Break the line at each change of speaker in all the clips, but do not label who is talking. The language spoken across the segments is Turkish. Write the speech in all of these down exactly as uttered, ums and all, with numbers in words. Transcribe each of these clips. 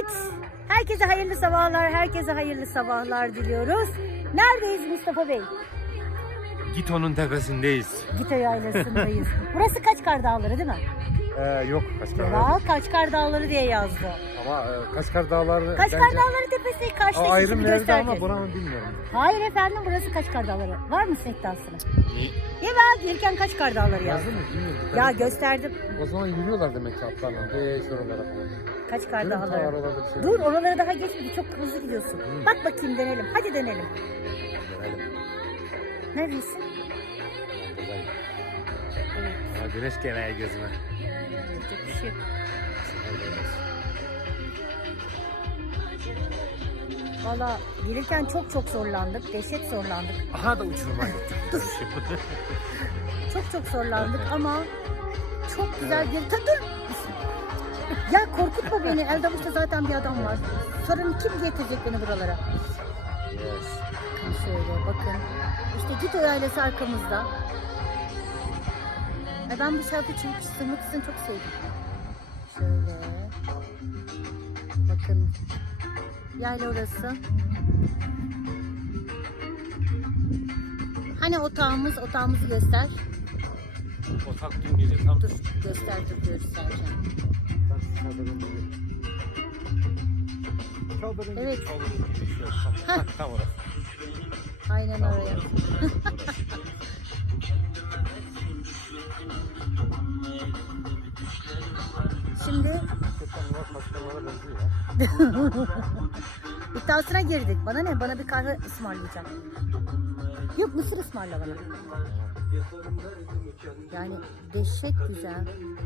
Evet, herkese hayırlı sabahlar, herkese hayırlı sabahlar diliyoruz. Neredeyiz Mustafa Bey?
Gito'nun tepesindeyz.
Gito Yaylası'ndayız. Burası Kaçkar Dağları değil mi?
Ee, yok Kaçkar
Ya
Dağları.
Kaçkar Dağları diye yazdı.
Ama e, Kaçkar Dağları
Kaçkar
bence...
Dağları tepesi
O
karşıda
ayrım
bir
nerede
gösterge.
ama buranın bilmiyorum.
Hayır efendim, burası Kaçkar Dağları. Var mısın iddiasına?
Niye?
Ya ben gelirken Kaçkar Dağları yazdı.
Yazdın mı? Bilmiyorum.
Ya
Ben-
gösterdim.
O zaman yürüyorlar demek ki atlarla. Eee şuralara falan.
Kaçkar
Görün
Dağları.
oralarda bir şey.
Dur, oraları daha geçmedi. Çok hızlı gidiyorsun.
Hı.
Bak bakayım, denelim. Hadi denelim.
Görelim.
Neredesin?
Ben buradayım.
Evet.
Ama güneş gene gözüme.
Yapacak bir şey yok. Valla gelirken çok çok zorlandık. Dehşet zorlandık.
Aha da uçuruma gittim.
Çok çok zorlandık ama çok güzel geri... Ta- Dur! Ya korkutma beni. Elde avuçta zaten bir adam var. Sorun kim getirecek beni buralara?
Yes.
Bakın şöyle bakın. İşte Gito Yaylası arkamızda. E ben bu şarkı çünkü Sırmıkısı'nı çok sevdim. Şöyle. Bakın. Yayla orası. Hani otağımız, otağımızı göster.
Otak dün gece tam...
Dur göster, dur göstereceğim.
Tam çadırın gibi. Çadırın
Evet.
gibi, çadırın gibi. Şöyle Tam, tam, tam orası.
Aynen
Tam
oraya.
orası.
Şimdi
Hakikaten Murat Başkanlara benziyor ya.
iddiasına girdik. Bana ne? Bana bir kahve ısmarlayacak. Yok, mısır ısmarla bana. Yani dehşet güzel.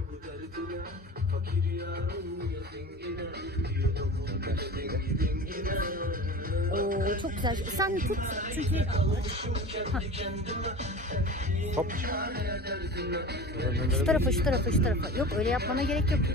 Oo, çok güzel. Sen tut çünkü... Hah.
Hop.
Şu tarafa, şu tarafa, şu tarafa. Yok, öyle yapmana gerek yok.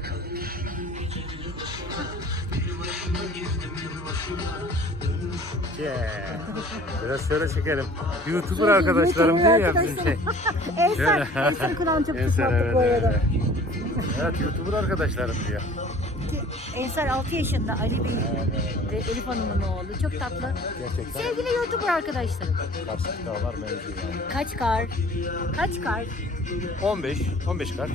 Yeah. Biraz şöyle çekelim. YouTuber
Şöyle
arkadaşlarım
YouTuber
diyor ya bizim şey.
Ensar, Ensar kulağını çok
Ensar,
tutmadık
evet,
bu
evet,
arada.
evet. Evet, YouTuber arkadaşlarım diyor.
Ensar altı yaşında, Ali Bey ve Elif Hanım'ın oğlu. Çok tatlı.
Gerçekten
Sevgili YouTuber arkadaşlarım.
karşı dağlar benziyor yani.
Kaç kar? Kaç kar?
on beş, on beş kar.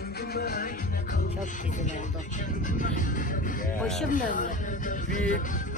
Çok güzel oldu. Başım döndü.
Bir